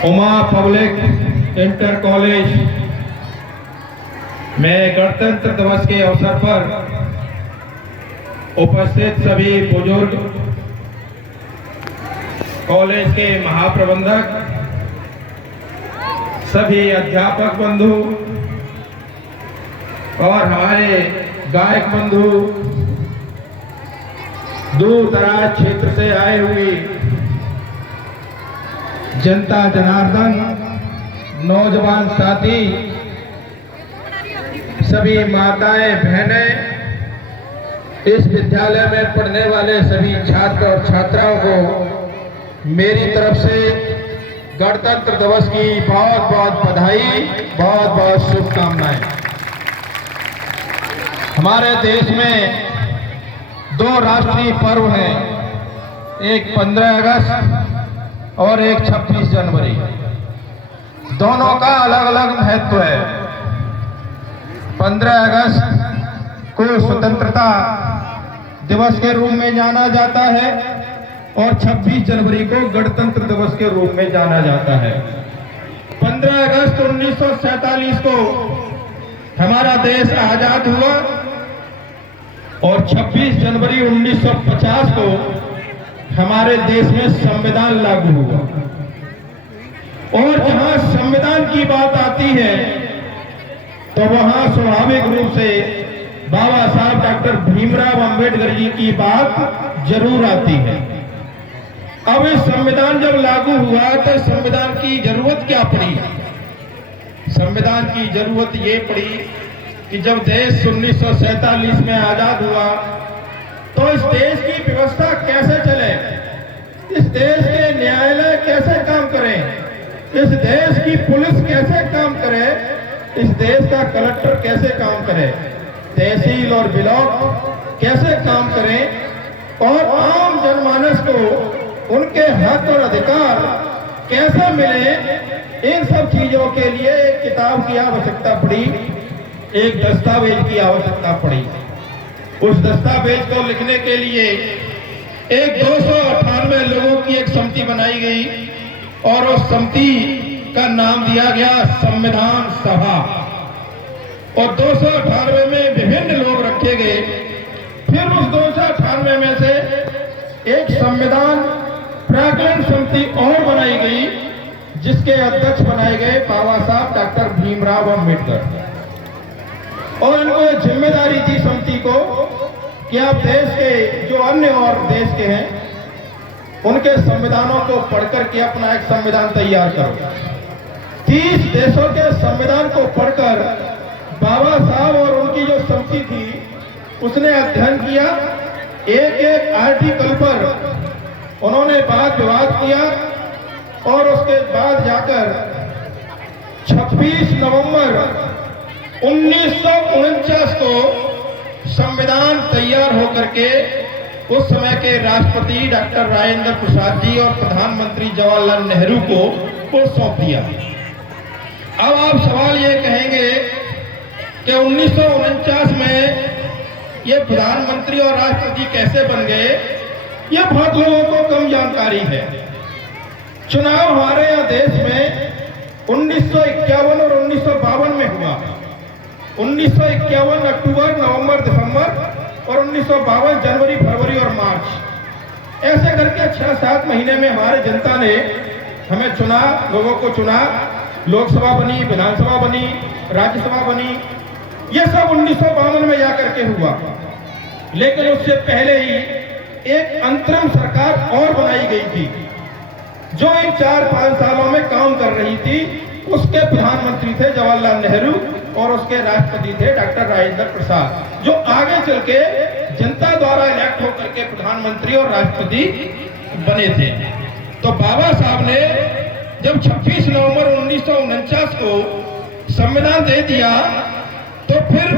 Uma public inter college में गणतंत्र दिवस के अवसर पर उपस्थित सभी बुजुर्ग, कॉलेज के महाप्रबंधक, सभी अध्यापक बंधु और हमारे गायक बंधु, दूर दराज क्षेत्र से आए हुए जनता जनार्दन, नौजवान साथी, सभी माताएं बहनें, इस विद्यालय में पढ़ने वाले सभी छात्र और छात्राओं को मेरी तरफ से गणतंत्र दिवस की बहुत बहुत बधाई, बहुत बहुत शुभकामनाएं। हमारे देश में दो राष्ट्रीय पर्व हैं, एक 15 अगस्त और एक 26 जनवरी। दोनों का अलग अलग महत्व है। 15 अगस्त को स्वतंत्रता दिवस के रूप में जाना जाता है और 26 जनवरी को गणतंत्र दिवस के रूप में जाना जाता है। 15 अगस्त 1947 को हमारा देश आजाद हुआ और 26 जनवरी 1950 को हमारे देश में संविधान लागू हुआ। और जहां संविधान की बात आती है तो वहां स्वाभाविक रूप से बाबा साहब डॉक्टर भीमराव अंबेडकर जी की बात जरूर आती है। अब इस संविधान जब लागू हुआ तो संविधान की जरूरत क्या पड़ी? संविधान की जरूरत ये पड़ी कि जब देश 1947 में आजाद हुआ तो इस देश की व्यवस्था कैसे चले, इस देश के न्यायालय कैसे काम करें, इस देश की पुलिस कैसे काम करे, इस देश का कलेक्टर कैसे काम करे, तहसील और ब्लॉक कैसे काम करें और आम जनमानस को उनके हक और अधिकार कैसे मिले, इन सब चीजों के लिए एक किताब की आवश्यकता पड़ी, एक दस्तावेज की आवश्यकता पड़ी। उस दस्तावेज को लिखने के लिए एक 298 लोगों की एक समिति बनाई गई और उस समिति का नाम दिया गया संविधान सभा। और 298 में विभिन्न लोग रखे गए। फिर उस 298 में से एक संविधान प्राकलन समिति और बनाई गई जिसके अध्यक्ष बनाए गए बाबा साहब डॉक्टर भीमराव अंबेडकर। और इनको जिम्मेदारी दी समिति को कि आप देश के जो अन्य और देश के हैं उनके संविधानों को पढ़कर के अपना एक संविधान तैयार करो। 30 देशों के संविधान को पढ़कर बाबा साहब और उनकी जो समिति थी उसने अध्ययन किया। एक एक आर्टिकल पर उन्होंने वाद विवाद किया और उसके बाद जाकर 26 नवंबर 1949 को संविधान तैयार होकर के उस समय के राष्ट्रपति डॉक्टर राजेंद्र प्रसाद जी और प्रधानमंत्री जवाहरलाल नेहरू को सौंप दिया। अब आप सवाल ये कहेंगे कि 1949 में ये प्रधानमंत्री और राष्ट्रपति कैसे बन गए? ये बहुत लोगों को कम जानकारी है। चुनाव हमारे यहाँ देश में 1951 और 1952 में हुआ। 1951 अक्टूबर, नवंबर, दिसंबर और 1952 जनवरी, फरवरी और मार्च, ऐसे करके 6-7 महीने में हमारे जनता ने हमें चुना, लोगों को चुना। लोकसभा बनी, विधानसभा बनी, राज्यसभा बनी, ये सब 1952 में जाकर के हुआ। लेकिन उससे पहले ही एक अंतरिम सरकार और बनाई गई थी जो इन 4-5 सालों में काम कर रही थी। उसके प्रधानमंत्री थे जवाहरलाल नेहरू और उसके राष्ट्रपति थे डॉक्टर राजेंद्र प्रसाद, जो आगे चल के जनता द्वारा इलेक्ट होकर के प्रधानमंत्री और राष्ट्रपति बने थे। तो बाबा साहब ने जब 26 नवंबर 1949 को संविधान दे दिया तो फिर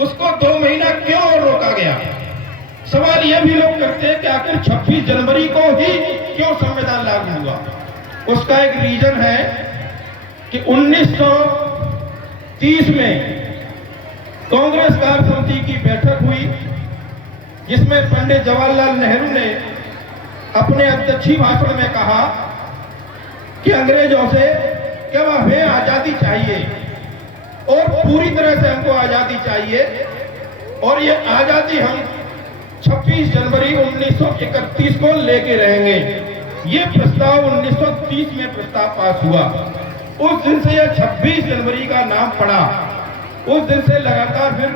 उसको 2 महीना क्यों और रोका गया? सवाल यह भी लोग करते हैं कि आखिर 26 जनवरी को ही क्यों संविधान लागू हुआ? उसका एक रीजन है कि 1930 में कांग्रेस कार्य समिति की बैठक हुई जिसमें पंडित जवाहरलाल नेहरू ने अपने अध्यक्षीय भाषण में कहा कि अंग्रेजों से कि हमें आजादी चाहिए और पूरी तरह से हमको आजादी चाहिए, और ये आजादी हम 26 जनवरी 1931 को लेके रहेंगे। ये प्रस्ताव 1930 में प्रस्ताव पास हुआ। उस दिन से यह 26 जनवरी का नाम पड़ा। उस दिन से लगातार फिर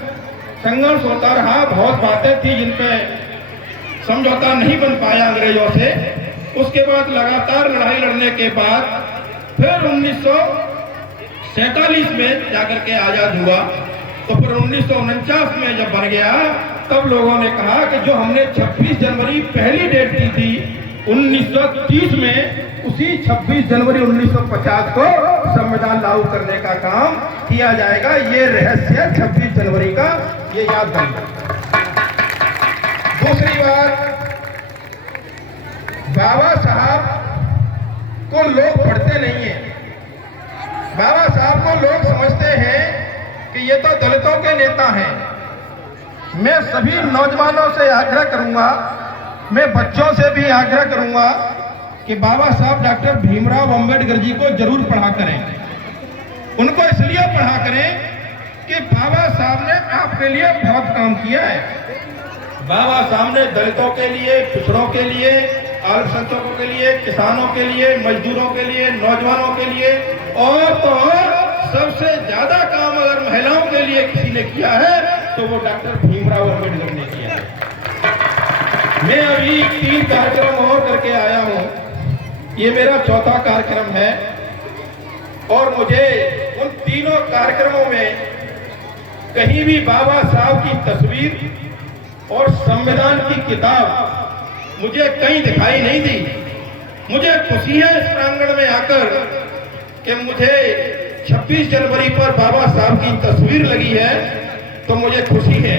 संघर्ष होता रहा। बहुत बातें थी जिन पे समझौता नहीं बन पाया अंग्रेजों से। उसके बाद लगातार लड़ाई लड़ने के बाद फिर 1947 में जाकर के आजाद हुआ। तो फिर 1949 में जब बन गया तब लोगों ने कहा कि जो हमने 26 जनवरी पहली डेट दी थी 1930 में, उसी 26 जनवरी 1950 को संविधान लागू करने का काम किया जाएगा। ये रहस्य 26 जनवरी का, ये याद रखिए। दूसरी बात, बाबा साहब को लोग पढ़ते नहीं है। बाबा साहब को लोग समझते हैं कि ये तो दलितों के नेता हैं। मैं सभी नौजवानों से आग्रह करूंगा, मैं बच्चों से भी आग्रह करूंगा कि बाबा साहब डॉक्टर भीमराव अंबेडकर जी को जरूर पढ़ा करें। उनको इसलिए पढ़ा करें कि बाबा साहब ने आपके लिए बहुत काम किया है। बाबा साहब ने दलितों के लिए, पिछड़ों के लिए, अल्पसंख्यकों के लिए, किसानों के लिए, मजदूरों के लिए, नौजवानों के लिए, और तो सबसे ज्यादा काम अगर महिलाओं के लिए किसी ने किया है तो वो डॉक्टर भीमराव अंबेडकर ने किया है। मैं अभी 3 कार्यक्रम और करके आया हूं, ये मेरा चौथा कार्यक्रम है, और मुझे उन तीनों कार्यक्रमों में कहीं भी बाबा साहब की तस्वीर और संविधान की किताब मुझे कहीं दिखाई नहीं दी। मुझे खुशी है इस प्रांगण में आकर कि मुझे 26 जनवरी पर बाबा साहब की तस्वीर लगी है, तो मुझे खुशी है।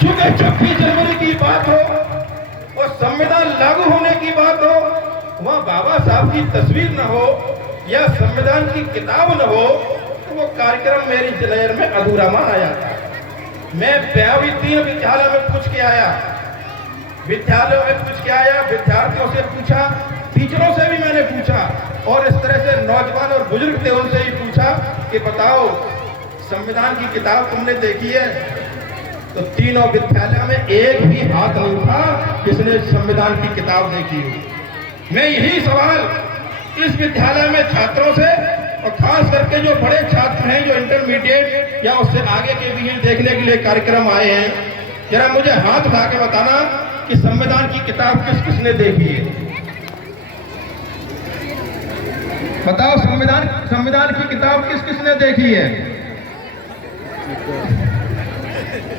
क्योंकि 26 जनवरी की बात हो और संविधान लागू होने की बात हो, वहां बाबा साहब की तस्वीर न हो या संविधान की किताब न हो, तो वो कार्यक्रम मेरी नजर में अधूरा माना जाता है। मैं 3 विद्यालय में पूछ के आया, विद्यार्थियों से पूछा, टीचरों से भी मैंने पूछा, और इस तरह से नौजवान और बुजुर्ग थे उनसे ही पूछा कि बताओ संविधान की किताब तुमने देखी है? तो तीनों विद्यालय में एक भी हाथ नहीं उठा जिसने संविधान की किताब देखी हो। मैं यही सवाल इस विद्यालय में छात्रों से, और खास करके जो बड़े छात्र हैं जो इंटरमीडिएट या उससे आगे के भी देखने के लिए कार्यक्रम आए हैं, जरा मुझे हाथ उठा के बताना कि संविधान की किताब किस किसने देखी है। बताओ संविधान की किताब किस किसने देखी है?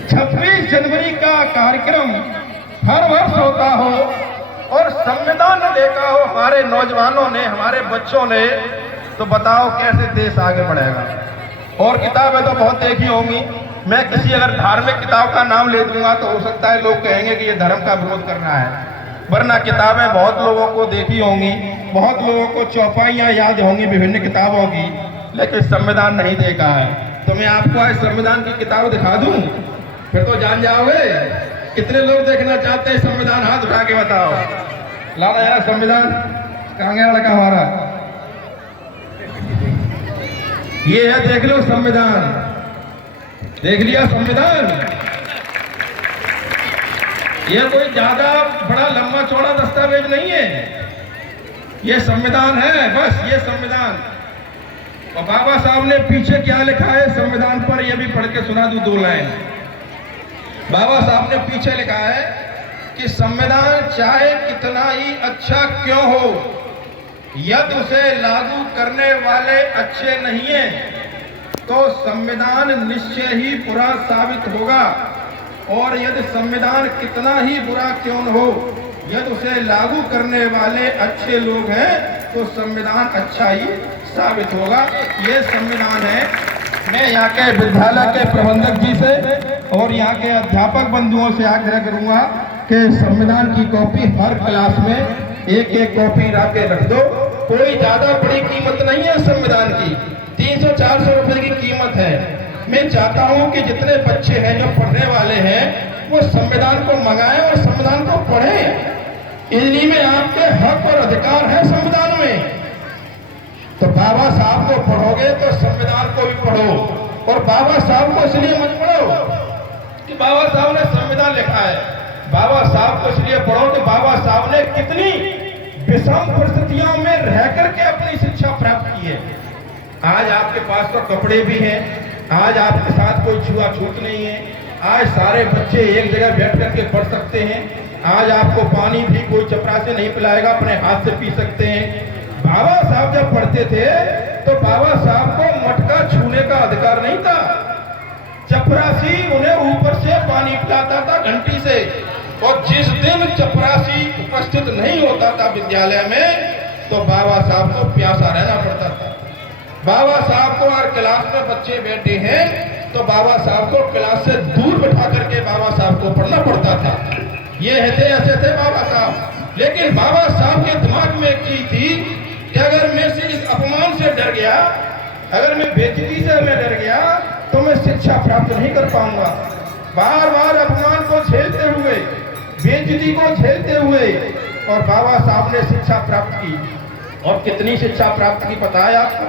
26 जनवरी का कार्यक्रम हर वर्ष होता हो और संविधान ने देखा हो हमारे नौजवानों ने, हमारे बच्चों ने, तो बताओ कैसे देश आगे बढ़ेगा। और किताबें तो बहुत देखी होंगी। मैं किसी अगर धार्मिक किताब का नाम ले दूंगा तो हो सकता है लोग कहेंगे कि ये धर्म का विरोध करना है, वरना किताबें बहुत लोगों को देखी होंगी, बहुत लोगों को चौपाइयां याद होंगी विभिन्न किताबों की, लेकिन संविधान नहीं देखा है। तो मैं आपको आज संविधान की किताब दिखा दूं, फिर तो जान जाओगे। कितने लोग देखना चाहते हैं संविधान? हाथ उठा के बताओ। लाना यार संविधान, कहाँ गया लड़का हमारा? ये है, देख लो संविधान। देख लिया संविधान? ये कोई ज्यादा बड़ा लंबा चौड़ा दस्तावेज नहीं है, ये संविधान है, बस ये संविधान। और बाबा साहब ने पीछे क्या लिखा है संविधान पर, यह भी पढ़ के सुना दूं 2 लाइन। बाबा साहब ने पीछे लिखा है कि संविधान चाहे कितना ही अच्छा क्यों हो, यदि उसे लागू करने वाले अच्छे नहीं है तो संविधान निश्चय ही बुरा साबित होगा, और यदि संविधान कितना ही बुरा क्यों न हो, यदि उसे लागू करने वाले अच्छे लोग हैं तो संविधान अच्छा ही साबित होगा। ये संविधान है। मैं यहाँ के विद्यालय के प्रबंधक जी से और यहाँ के अध्यापक बंधुओं से आग्रह करूंगा कि संविधान की कॉपी हर क्लास में एक कॉपी ला के रख दो। कोई ज्यादा बड़ी कीमत नहीं है संविधान की, 300-400 रुपए की कीमत है। मैं चाहता हूं कि जितने बच्चे हैं जो पढ़ने वाले हैं वो संविधान को मंगाएं और संविधान को पढ़ें। इन्हीं में आपके हक और अधिकार है संविधान संविधान में। तो बाबा साहब को पढ़ोगे तो संविधान को भी पढ़ो। और बाबा साहब को इसलिए मत पढ़ो कि बाबा साहब ने संविधान लिखा है, बाबा साहब को इसलिए पढ़ो कि बाबा साहब ने कितनी विषम परिस्थितियों में रह करके अपनी शिक्षा प्राप्त की है। आज आपके पास तो कपड़े भी हैं, आज आपके साथ कोई छुआछूत नहीं है, आज सारे बच्चे एक जगह बैठ करके पढ़ सकते हैं, आज आपको पानी भी कोई चपरासी नहीं पिलाएगा, अपने हाथ से पी सकते हैं। बाबा साहब जब पढ़ते थे तो बाबा साहब को मटका छूने का अधिकार नहीं था, चपरासी उन्हें ऊपर से पानी पिलाता था घंटी से। और जिस दिन चपरासी उपस्थित नहीं होता था विद्यालय में तो बाबा साहब को प्यासा रहना पड़ता था। बाबा साहब को अगर क्लास में बच्चे बैठे हैं तो बाबा साहब को क्लास से दूर बैठा करके बाबा साहब को पढ़ना पड़ता था। ये ऐसे थे बाबा साहब। लेकिन बाबा साहब के दिमाग में एक चीज थी कि अगर मैं से इस अपमान से डर गया, अगर मैं बेइज्जती से मैं डर गया तो मैं शिक्षा प्राप्त नहीं कर पाऊंगा। बार बार अपमान को झेलते हुए, बेइज्जती को झेलते हुए और बाबा साहब ने शिक्षा प्राप्त की। और कितनी शिक्षा प्राप्त की पता है आपको?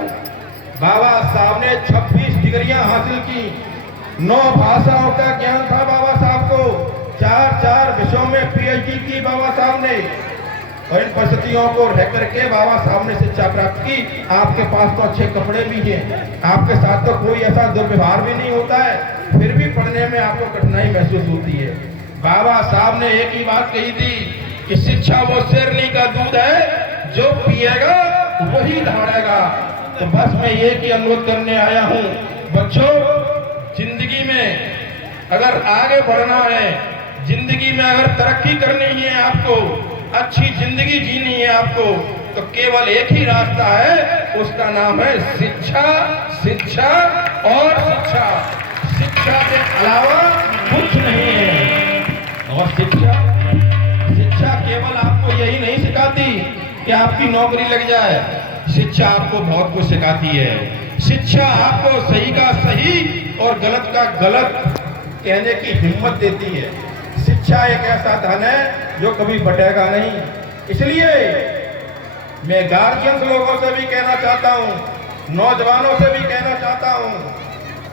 बाबा साहब ने 26 डिग्रियां हासिल की, 9 भाषाओं का ज्ञान था बाबा साहब को, 4 विषयों में पीएचडी की बाबा साहब ने। और इन परिस्थितियों को रह करके बाबा साहब ने शिक्षा प्राप्त की। आपके पास तो अच्छे कपड़े भी हैं, आपके साथ तो कोई ऐसा दुर्व्यवहार भी नहीं होता है, फिर भी पढ़ने में आपको कठिनाई महसूस होती है। बाबा साहब ने एक ही बात कही थी कि शिक्षा वो शेरनी का दूध है, जो पिएगा वही दहाड़ेगा। तो बस मैं एक ही अनुरोध करने आया हूँ, बच्चों, जिंदगी में अगर आगे बढ़ना है, जिंदगी में अगर तरक्की करनी है, आपको अच्छी जिंदगी जीनी है आपको, तो केवल एक ही रास्ता है, उसका नाम है शिक्षा, शिक्षा और शिक्षा। शिक्षा के अलावा कुछ नहीं है। और शिक्षा केवल आपको यही नहीं सिखाती कि आपकी नौकरी लग जाए, शिक्षा आपको बहुत कुछ सिखाती है। शिक्षा आपको सही का सही और गलत का गलत कहने की हिम्मत देती है। शिक्षा एक ऐसा धन है जो कभी बटेगा नहीं। इसलिए मैं गार्जियंस लोगों से भी कहना चाहता हूँ, नौजवानों से भी कहना चाहता हूँ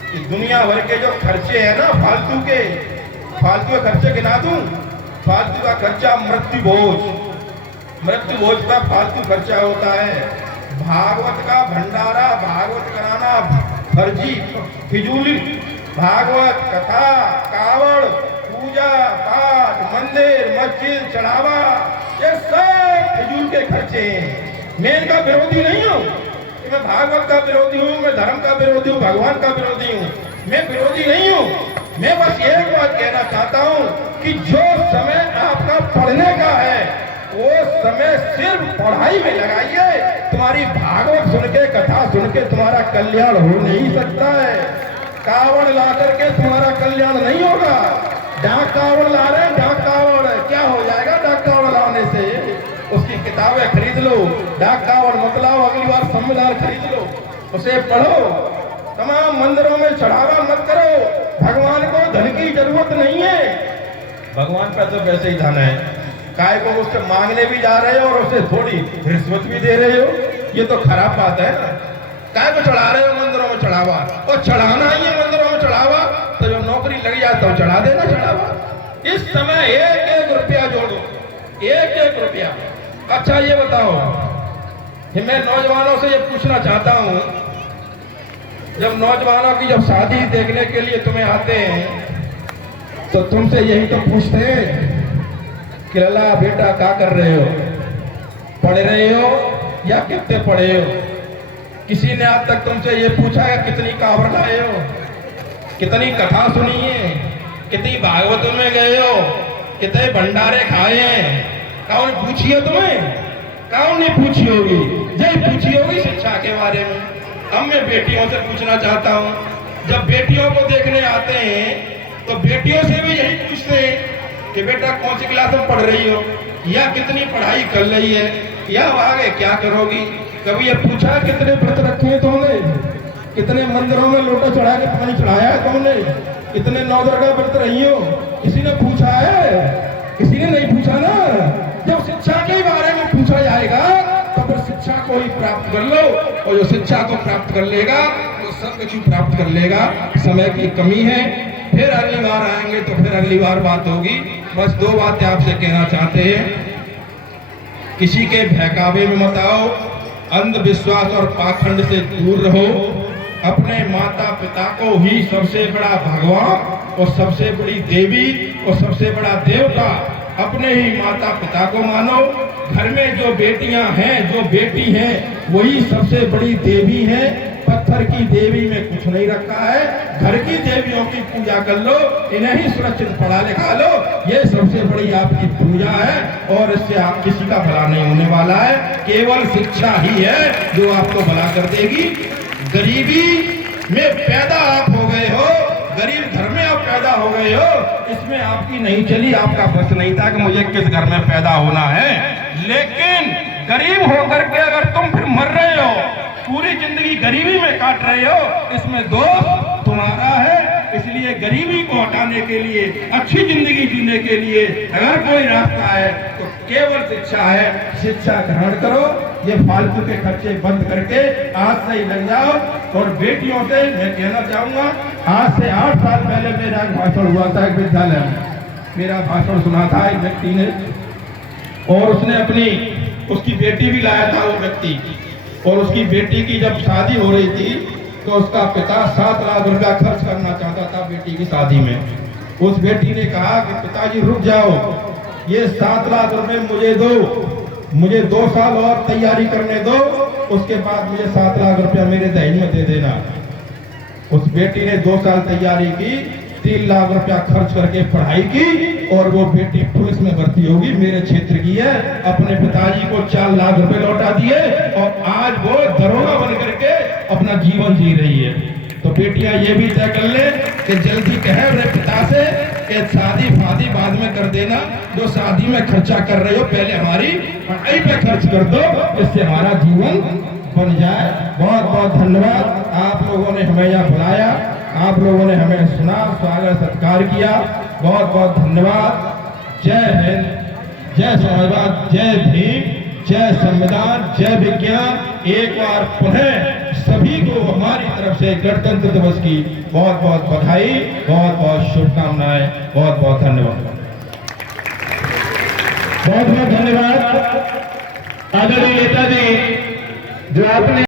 कि दुनिया भर के जो खर्चे हैं ना, फालतू के खर्चे गिना दूं। फालतू का खर्चा मृत्यु भोज का फालतू खर्चा होता है। भागवत का भंडारा, भागवत कराना फर्जी, फिजूली, भागवत कथा, कावड़, पूजा पाठ, मंदिर मस्जिद चढ़ावा, ये सब फिजूल के खर्चे हैं। मैं इनका विरोधी नहीं हूँ, मैं भागवत का विरोधी हूँ, मैं धर्म का विरोधी हूँ, भगवान का विरोधी हूँ, मैं विरोधी नहीं हूँ। मैं बस एक बात कहना चाहता हूँ कि जो समय आपका पढ़ने का है वो समय सिर्फ पढ़ाई में लगाइए। तुम्हारी भागवत सुन के, कथा सुन के तुम्हारा कल्याण हो नहीं सकता है। कावड़ ला करके तुम्हारा कल्याण नहीं होगा। डाक कावड़ ला रहे हैं, डाक कावड़ क्या हो जाएगा? डाक कावड़ लाने से उसकी किताबें खरीद लो, डाक कावड़ मत लाओ, अगली बार संविधान खरीद लो, उसे पढ़ो। तमाम मंदिरों में चढ़ावा मत करो। भगवान को धन की जरूरत नहीं है, भगवान का तो वैसे ही धन है। काय को उससे मांगने भी जा रहे हो और उसे थोड़ी रिश्वत भी दे रहे हो, ये तो खराब बात है ना। काय को चढ़ा रहे हो मंदिरों में चढ़ावा, और चढ़ाना ही है मंदिरों में चढ़ावा, तो जो नौकरी लग जाए तो चढ़ा देना चढ़ावा। इस समय एक एक रुपया जोड़ो, एक एक रुपया। अच्छा ये बताओ, मैं नौजवानों से ये पूछना चाहता हूँ, जब नौजवानों की जब शादी देखने के लिए तुम्हें आते हैं तो तुमसे यही तो पूछते हैं कि लला बेटा क्या कर रहे हो, पढ़ रहे हो या कितने पढ़े हो? किसी ने आज तक तुमसे ये पूछा है कितनी कावड़ लाए हो, कितनी कथा सुनी है, कितनी भागवत में गए हो, कितने भंडारे खाए हैं? कौन पूछी हो तुम्हें? कौन नहीं पूछी होगी? यही पूछी होगी शिक्षा के बारे में। अब मैं बेटियों से पूछना चाहता हूँ, जब बेटियों को देखने आते हैं तो बेटियों से भी यही पूछते हैं कि बेटा कौन सी क्लास में पढ़ रही हो, या कितनी पढ़ाई कर रही है, या आगे क्या करोगी? कभी ये पूछा कितने व्रत रखे हैं तुमने, कितने मंदिरों में लोटा चढ़ा के पानी चढ़ाया है तुमने, कितने नवदुर्गा व्रत रही हो? किसी ने पूछा है? किसी ने नहीं पूछा ना। जब शिक्षा के बारे में पूछा जाएगा तो फिर शिक्षा को ही प्राप्त कर लो, और जो शिक्षा को प्राप्त कर लेगा वो सब कुछ प्राप्त कर लेगा। समय की कमी है, फिर अगली बार आएंगे तो फिर अगली बार बात होगी। बस दो बातें आपसे कहना चाहते हैं, किसी के बहकावे में मत आओ, अंधविश्वास और पाखंड से दूर रहो, अपने माता पिता को ही सबसे बड़ा भगवान और सबसे बड़ी देवी और सबसे बड़ा देवता, अपने ही माता पिता को मानो। घर में जो बेटियां हैं, जो बेटी हैं, वही सबसे बड़ी देवी है। पत्थर की देवी में कुछ नहीं रखा है, घर की देवियों की पूजा कर लो, इन्हें ही सुरक्षित पढ़ा लिखा लो, ये सबसे बड़ी आपकी पूजा है, और इससे आप किसी का भला नहीं होने वाला है। केवल शिक्षा ही है जो आपको भला कर देगी। गरीबी में पैदा आप हो गए हो, गरीब घर में आप पैदा हो गए हो, इसमें आपकी नहीं चली, आपका बस नहीं था कि मुझे किस घर में पैदा होना है। लेकिन गरीब होकर के अगर तुम फिर मर रहे हो, पूरी जिंदगी गरीबी में काट रहे हो, इसमें दोष तुम्हारा है। इसलिए गरीबी को हटाने के लिए, अच्छी जिंदगी जीने के लिए अगर कोई रास्ता है तो केवल शिक्षा है। शिक्षा ग्रहण करो, ये फालतू के खर्चे बंद करके आज से ही लग जाओ। और बेटियों से मैं कहना चाहूंगा, आज से 8 साल पहले मेरा एक भाषण हुआ था, एक विद्यालय में मेरा भाषण सुना था एक व्यक्ति ने, और उसने उसकी बेटी भी लाया था वो व्यक्ति, और उसकी बेटी की जब शादी हो रही थी तो उसका पिता 7 लाख रुपया खर्च करना चाहता था बेटी की शादी में। उस बेटी ने कहा कि पिताजी रुक जाओ, ये 7 लाख रुपए मुझे दो, मुझे 2 साल और तैयारी करने दो, उसके बाद मुझे 7 लाख रुपया मेरे दहेज में दे देना। उस बेटी ने 2 साल तैयारी की, 3 लाख रुपया खर्च करके पढ़ाई की, और वो बेटी पुलिस में भर्ती होगी, मेरे क्षेत्र की है। अपने पिताजी को 4 लाख रुपए लौटा दिए, और आज वो दरोगा बन करके अपना जीवन जी रही है। तो बेटियां ये भी तय कर ले कि जल्दी कहे अपने पिता से कि शादी फादी बाद में कर देना, जो शादी में खर्चा कर रहे हो पहले हमारी पढ़ाई पे खर्च कर दो, इससे हमारा जीवन बन जाए। बहुत बहुत धन्यवाद, आप लोगों ने हमें यहाँ बुलाया, आप लोगों ने हमें सुना, स्वागत सत्कार किया, बहुत बहुत धन्यवाद। जय हिंद, जय समाजवाद, जय भीम, जय संविधान, जय विज्ञान। एक बार पुनः सभी को हमारी तरफ से गणतंत्र दिवस की बहुत बहुत बधाई, बहुत बहुत शुभकामनाएं, बहुत बहुत धन्यवाद। बहुत बहुत धन्यवाद आदरणीय नेता जी, जो आपने